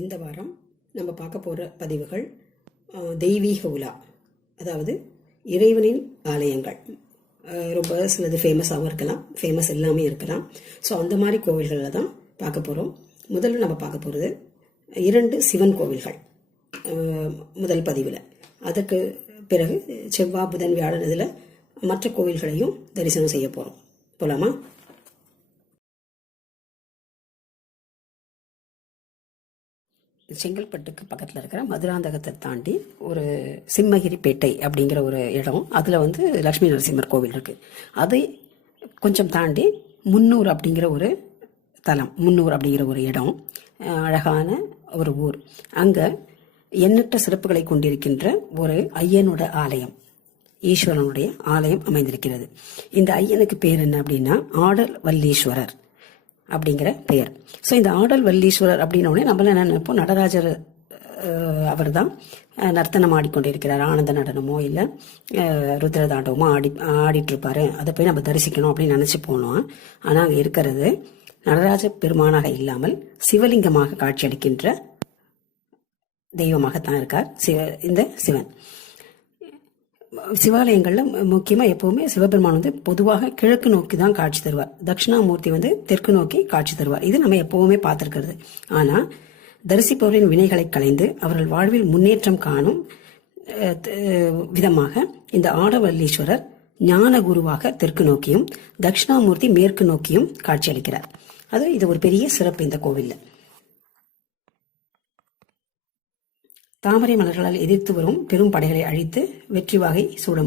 இந்த வாரம் நம்ம பார்க்க போகிற பதிவுகள் தெய்வீக உலா, அதாவது இறைவனின் ஆலயங்கள். ரொம்ப சிலது ஃபேமஸாகவும் இருக்கலாம், ஃபேமஸ் எல்லாமே இருக்கலாம். ஸோ அந்த மாதிரி கோவில்களில் தான் பார்க்க போகிறோம். முதல்ல நம்ம பார்க்க போகிறது 2 சிவன் கோவில்கள் முதல் பதிவில். அதற்கு பிறகு செவ்வாய், புதன், வியாழன் இதில் மற்ற கோவில்களையும் தரிசனம் செய்ய போகிறோம். போகலாமா? செங்கல்பட்டுக்கு பக்கத்தில் இருக்கிற மதுராந்தகத்தை தாண்டி ஒரு சிம்மகிரிப்பேட்டை அப்படிங்கிற ஒரு இடம், அதில் லட்சுமி நரசிம்மர் கோவில் இருக்குது. அதை கொஞ்சம் தாண்டி முன்னூர் அப்படிங்கிற ஒரு தலம், முன்னூர் அப்படிங்கிற ஒரு இடம், அழகான ஒரு ஊர். அங்கே எண்ணற்ற சிறப்புகளை கொண்டிருக்கின்ற ஒரு ஐயனோட ஆலயம், ஈஸ்வரனுடைய ஆலயம் அமைந்திருக்கிறது. இந்த ஐயனுக்கு பேர் என்ன அப்படின்னா ஆடல் வல்லீஸ்வரர் அப்படிங்கிற பெயர். ஸோ இந்த ஆடல் வல்லீஸ்வரர் அப்படின்னோடனே நம்மள என்ன நினைப்போம், நடராஜர் அவர் தான் நர்த்தனம் ஆடிக்கொண்டிருக்கிறார். ஆனந்த நடனமோ இல்லை ருத்ரதாண்டவமோ ஆடிட்டு இருப்பாரு, அதை போய் நம்ம தரிசிக்கணும் அப்படின்னு நினச்சி போனோம். ஆனால் அங்கே இருக்கிறது நடராஜ பெருமானாக இல்லாமல் சிவலிங்கமாக காட்சியளிக்கின்ற தெய்வமாகத்தான் இருக்கார் இந்த சிவன். சிவாலயங்களில் முக்கியமாக எப்பவுமே சிவபெருமான் பொதுவாக கிழக்கு நோக்கி தான் காட்சி தருவார். தட்சிணாமூர்த்தி தெற்கு நோக்கி காட்சி தருவார். இது நம்ம எப்பவுமே பார்த்துருக்கிறது. ஆனால் தரிசிப்பவரின் வினைகளை களைந்து அவர்கள் வாழ்வில் முன்னேற்றம் காணும் விதமாக இந்த ஆடவல்லீஸ்வரர் ஞான குருவாக தெற்கு நோக்கியும் தட்சிணாமூர்த்தி மேற்கு நோக்கியும் காட்சியளிக்கிறார். இது ஒரு பெரிய சிறப்பு இந்த கோவிலில். தாமரை மலர்களால் எதிர்த்து வரும் பெரும் படைகளை அழித்து வெற்றி வாகை சூட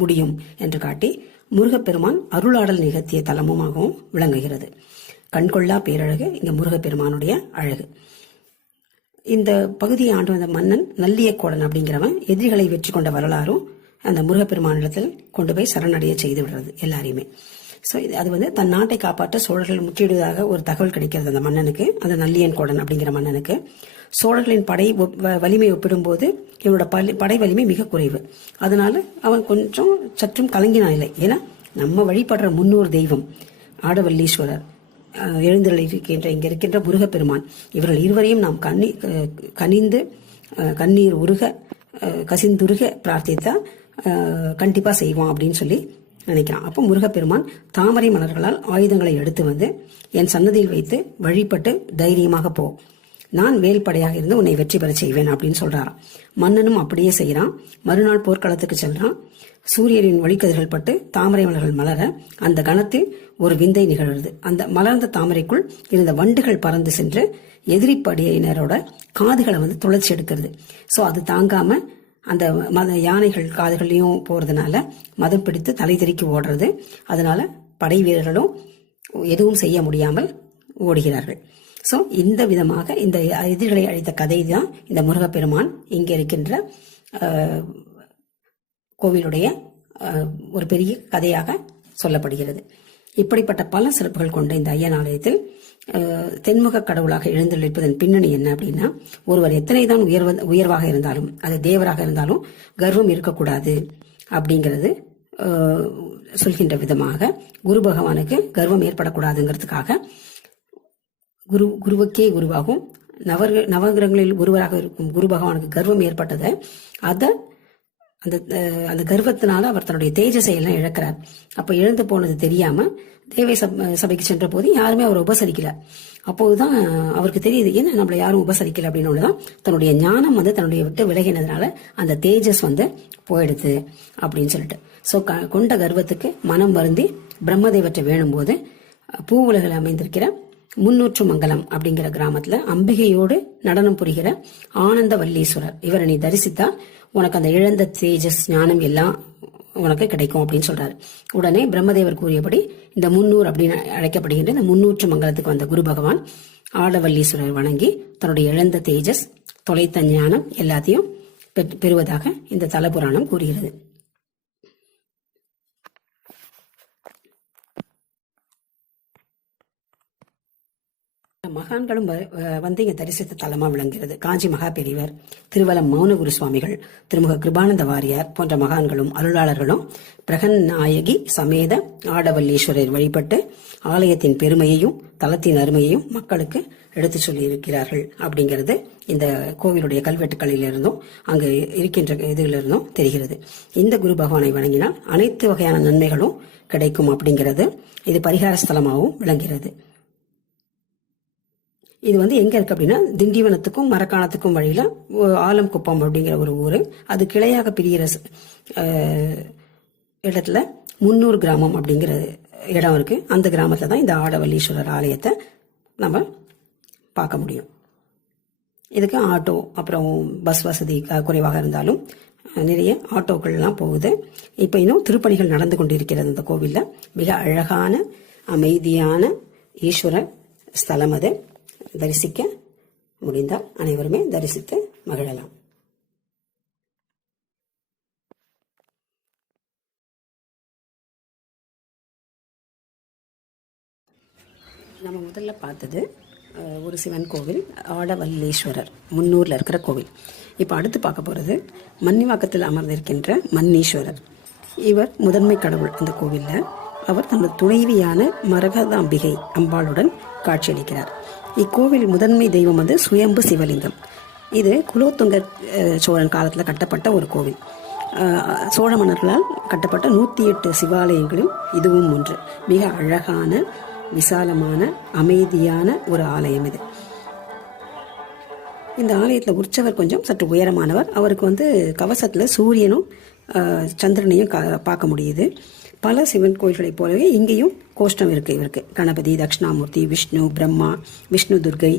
முடியும் என்று காட்டி முருகப்பெருமான் அருளாடல் நிகழ்த்திய தலமுமாகவும் விளங்குகிறது. கண்கொள்ளா பேரழகு இங்க முருகப்பெருமானுடைய அழகு. இந்த பகுதியை ஆண்டு வந்த மன்னன் நல்லியக்கோடன் அப்படிங்கிறவன் எதிரிகளை வெற்றி கொண்ட வரலாறும் அந்த முருகப்பெருமானிடத்தில் கொண்டு போய் சரணடைய செய்து விடுறது எல்லாரையுமே. ஸோ அது தன் நாட்டை காப்பாற்ற சோழர்கள் முற்றிடுவதாக ஒரு தகவல் கிடைக்கிறது அந்த மன்னனுக்கு, அந்த நல்லியன் கோடன் அப்படிங்கிற மன்னனுக்கு. சோழர்களின் படை வலிமை ஒப்பிடும்போது இவனோட படை வலிமை மிக குறைவு. அதனால அவன் கொஞ்சம் சற்றும் கலங்கினான் இல்லை. ஏன்னா நம்ம வழிபடுற முன்னோர் தெய்வம் ஆடவல்லீஸ்வரர் எழுந்தருளிருக்கின்ற இங்க இருக்கின்ற முருகப்பெருமான், இவர்கள் இருவரையும் நாம் கனிந்து கண்ணீர் உருக கசிந்துருக பிரார்த்தித்தா கண்டிப்பா செய்வான் அப்படின்னு சொல்லி நினைக்கிறான். அப்போ முருகப்பெருமான் தாமரை மலர்களால் ஆயுதங்களை எடுத்து என் சன்னதியில் வைத்து வழிபட்டு தைரியமாக போ, நான் வேல்படையாக இருந்து உன்னை வெற்றி பெற செய்வேன் அப்படின்னு சொல்றாராம். மன்னனும் அப்படியே செய்யறான். மறுநாள் போர்க்களத்துக்கு செல்றான். சூரியனின் ஒளிக்கதிர்கள் பட்டு தாமரை மலர்கள் மலர அந்த கணத்தில் ஒரு விந்தை நிகழ்கிறது. அந்த மலர்ந்த தாமரைக்குள் இருந்த வண்டுகள் பறந்து சென்று எதிரி படையினரோட காதுகளை துளைச்சி எடுக்கிறது. ஸோ அது தாங்காம அந்த யானைகள் காதுகளையும் போறதுனால மதம் பிடித்து தலை தெறிக்கி ஓடுறது. அதனால படை வீரர்களும் எதுவும் செய்ய முடியாமல் ஓடுகிறார்கள். ஸோ இந்த விதமாக இந்த எதிரிகளை அழித்த கதை தான் இந்த முருகப்பெருமான் இங்கே இருக்கின்ற கோவிலுடைய ஒரு பெரிய கதையாக சொல்லப்படுகிறது. இப்படிப்பட்ட பல சிறப்புகள் கொண்ட இந்த ஐயன் ஆலயத்தில் தென்முக கடவுளாக எழுந்தருளிப்பதன் பின்னணி என்ன அப்படின்னா, ஒருவர் எத்தனைதான் உயர்வாக இருந்தாலும், அது தேவராக இருந்தாலும் கர்வம் இருக்கக்கூடாது அப்படிங்கிறது சொல்கின்ற விதமாக குரு பகவானுக்கு கர்வம் ஏற்படக்கூடாதுங்கிறதுக்காக குருவுக்கே குருவாகும் நவகிரகங்களில் ஒருவராக இருக்கும் குரு பகவானுக்கு கர்வம் ஏற்பட்டதை அந்த கர்வத்தினால அவர் தன்னுடைய தேஜஸை எல்லாம் இழக்கிறார். அப்ப இழந்து போனது தெரியாம தேவை சபைக்கு சென்ற போது யாருமே அவரை உபசரிக்கல. அப்போதுதான் அவருக்கு தெரியுது, ஏன்னா நம்மள யாரும் உபசரிக்கல அப்படின்னோடதான் தன்னுடைய ஞானம் தன்னுடைய விட்டு விலகினதுனால அந்த தேஜஸ் போயிடுது அப்படின்னு சொல்லிட்டு. சோ கொண்ட கர்வத்துக்கு மனம் வருந்தி பிரம்மதேவற்றை வேணும் போது பூவுலகில் அமைந்திருக்கிற முன்னூற்று மங்கலம் அப்படிங்கிற கிராமத்துல அம்பிகையோடு நடனம் புரிகிற ஆனந்த வல்லீஸ்வரர், இவரை நீ தரிசித்தா உனக்கு அந்த இழந்த தேஜஸ் ஞானம் எல்லாம் உனக்கு கிடைக்கும் அப்படின்னு சொல்றாரு. உடனே பிரம்மதேவர் கூறியபடி இந்த முன்னூர் அப்படின்னு அழைக்கப்படுகின்ற இந்த முன்னூற்று மங்கலத்துக்கு வந்த குரு பகவான் ஆடவல்லீஸ்வரர் வணங்கி தன்னுடைய இழந்த தேஜஸ், தொலைத்த ஞானம் எல்லாத்தையும் பெறுவதாக இந்த தல புராணம் கூறுகிறது. மகான்களும் வந்து இங்கே தரிசித்த தலமாக விளங்குகிறது. காஞ்சி மகா பெரியவர், திருவலம் மௌனகுரு சுவாமிகள், திருமுக கிருபானந்த வாரியார் போன்ற மகான்களும் அருளாளர்களும் பிரகன்நாயகி சமேத ஆடவல்லீஸ்வரர் வழிபட்டு ஆலயத்தின் பெருமையையும் தலத்தின் அருமையையும் மக்களுக்கு எடுத்து சொல்லி இருக்கிறார்கள் அப்படிங்கிறது இந்த கோவிலுடைய கல்வெட்டுக்களிலிருந்தும் அங்கு இருக்கின்ற இதிலிருந்தும் தெரிகிறது. இந்த குரு பகவானை வணங்கினால் அனைத்து வகையான நன்மைகளும் கிடைக்கும் அப்படிங்கிறது இது பரிகார ஸ்தலமாகவும் விளங்குகிறது. இது வந்து எங்க இருக்கு அப்படின்னா, திண்டிவனத்துக்கும் மரக்காணத்துக்கும் வழியில ஆலம்குப்பம் அப்படிங்கிற ஒரு ஊரு, அது கிளையாக பிரிகிற இடத்துல முன்னூர் கிராமம் அப்படிங்கிற இடம் இருக்கு. அந்த கிராமத்துல தான் இந்த ஆடவல்லீஸ்வரர் ஆலயத்தை நம்ம பார்க்க முடியும். இதுக்கு ஆட்டோ அப்புறம் பஸ் வசதி குறைவாக இருந்தாலும் நிறைய ஆட்டோக்கள்லாம் போகுது. இப்போ இன்னும் திருப்பணிகள் நடந்து கொண்டிருக்கிறது. இந்த கோவிலில் மிக அழகான அமைதியான ஈஸ்வரர் ஸ்தலம். அது தரிசிக்க முடிந்தால் அனைவருமே தரிசித்து மகிழலாம். நம்ம முதல்ல பார்த்தது ஒரு சிவன் கோவில், ஆடவல்லீஸ்வரர், முன்னூரில் இருக்கிற கோவில். இப்போ அடுத்து பார்க்க போகிறது மன்னிவாக்கத்தில் அமர்ந்திருக்கின்ற மன்னீஸ்வரர். இவர் முதன்மை கடவுள் அந்த கோவிலில். அவர் தனது துணைவியான மரகதாம்பிகை அம்பாளுடன் காட்சியளிக்கிறார். இக்கோவில் முதன்மை தெய்வம் வந்து சுயம்பு சிவலிங்கம். இது குலோத்துங்க சோழன் காலத்தில் கட்டப்பட்ட ஒரு கோவில். சோழ மன்னர்களால் கட்டப்பட்ட 108 சிவாலயங்களில் இதுவும் ஒன்று. மிக அழகான விசாலமான அமைதியான ஒரு ஆலயம் இது. இந்த ஆலயத்தில் உற்சவர் கொஞ்சம் சற்று உயரமானவர். அவருக்கு வந்து கவசத்தில் சூரியனும் சந்திரனையும் பார்க்க முடியுது. பல சிவன் கோயில்களைப் போலவே இங்கேயும் கோஷ்டம் இருக்கு. இவருக்கு கணபதி, தட்சிணாமூர்த்தி, விஷ்ணு, பிரம்மா, விஷ்ணு துர்கை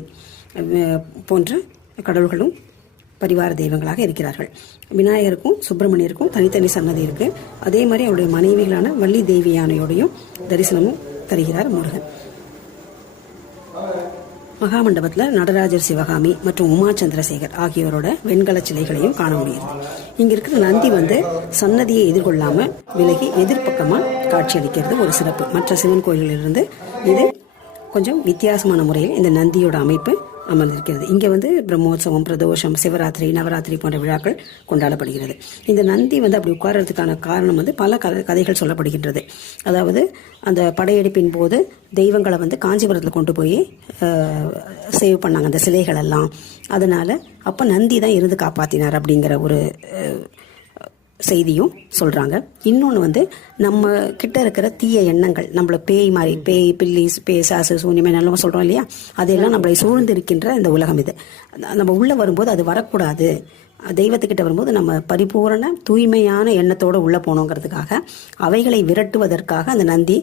போன்ற கடவுள்களும் பரிவார தெய்வங்களாக இருக்கிறார்கள். விநாயகருக்கும் சுப்பிரமணியருக்கும் தனித்தனி சன்னதி இருக்கு. அதே மாதிரி அவருடைய மனைவிகளான வள்ளி தேவி யானையோடையும் தரிசனமும் தருகிறார் முருகன். மகாமண்டபத்தில் நடராஜர், சிவகாமி மற்றும் உமா சந்திரசேகர் ஆகியோரோட வெண்கல சிலைகளையும் காண முடியுது. இங்க இருக்கிற நந்தி வந்து சன்னதியை எதிர்கொள்ளாம விலகி எதிர்பக்கமா காட்சியளிக்கிறது ஒரு சிறப்பு. மற்ற சிவன் கோயில்களிலிருந்து இது கொஞ்சம் வித்தியாசமான முறையில் இந்த நந்தியோட அமைப்பு அமர்ந்திருக்கிறது. இங்கே வந்து பிரம்மோற்சவம், பிரதோஷம், சிவராத்திரி, நவராத்திரி போன்ற விழாக்கள் கொண்டாடப்படுகிறது. இந்த நந்தி வந்து அப்படி உட்கார்றதுக்கான காரணம் வந்து பல கதைகள் சொல்லப்படுகின்றது. அதாவது அந்த படையெடுப்பின் போது தெய்வங்களை வந்து காஞ்சிபுரத்தில் கொண்டு போய் சேவ் பண்ணாங்க அந்த சிலைகள் எல்லாம். அதனால அப்போ நந்தி தான் இருந்து காப்பாற்றினார் அப்படிங்கிற ஒரு செய்தியும் சொல்றாங்க. இன்னொன்று வந்து நம்ம கிட்ட இருக்கிற தீய எண்ணங்கள், நம்மள பேய் மாதிரி, பேய், பில்லி, பேசாசு, சூன்யமே நல்லவங்க சொல்றோம் இல்லையா, அதெல்லாம் நம்மளை சூழ்ந்து இருக்கின்ற இந்த உலகம். இது நம்ம உள்ள வரும்போது அது வரக்கூடாது. தெய்வத்துக்கிட்ட வரும்போது நம்ம பரிபூரண தூய்மையான எண்ணத்தோடு உள்ள போனோங்கிறதுக்காக அவைகளை விரட்டுவதற்காக அந்த நந்தி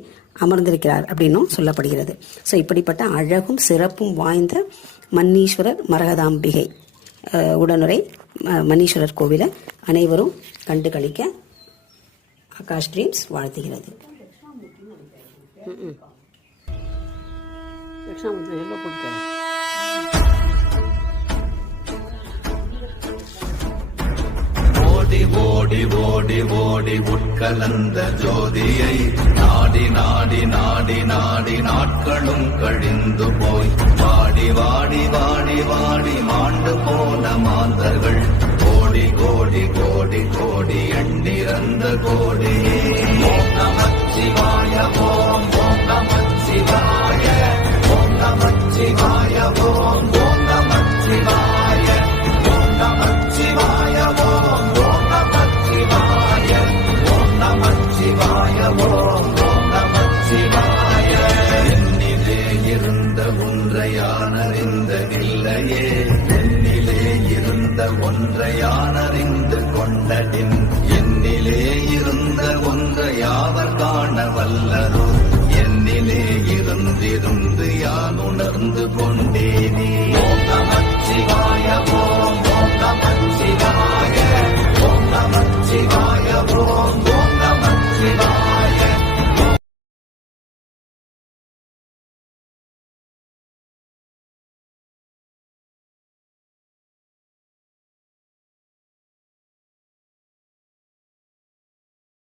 அமர்ந்திருக்கிறார் அப்படின்னும் சொல்லப்படுகிறது. ஸோ இப்படிப்பட்ட அழகும் சிறப்பும் வாய்ந்த மன்னீஸ்வரர் மரகதாம்பிகை உடனுரை மன்னீஸ்வரர் கோவிலை அனைவரும் கண்டு களிக்க ஆகாஷ் ட்ரீம்ஸ் வாழ்த்துகிறது. ஓடி ஓடி ஓடி ஓடி உட்கலந்த ஜோதியை நாடி நாடி நாடி நாடி நாட்களும் கழிந்து போய் வாடி வாடி வாடி வாடி மாண்டு போன மாந்தர்கள் கோடி கோடி கோடி கோடி எண்ணிறந்த கோடி. ஓம் நமச்சிவாய ஓம் ஓம் நமச்சிவாய ஓம் நமச்சிவாய ஓம் ஓம் நமச்சிவாய ஓம் நமச்சிவாய ஓம் ஓம் நமச்சிவாய ஓம் நமச்சிவாய ஓம் ஓம் நமச்சிவாய. என்னிலே இருந்த ஒன்றையானறிந்த இல்லையே, என்னிலே இருந்த ஒன்றையானறிந்து கொண்டடின், என்னிலே இருந்த ஒன்றை யாவர் காண வல்லரோ, என்னிலே இருந்திருந்து யான் உணர்ந்து கொண்டேனே.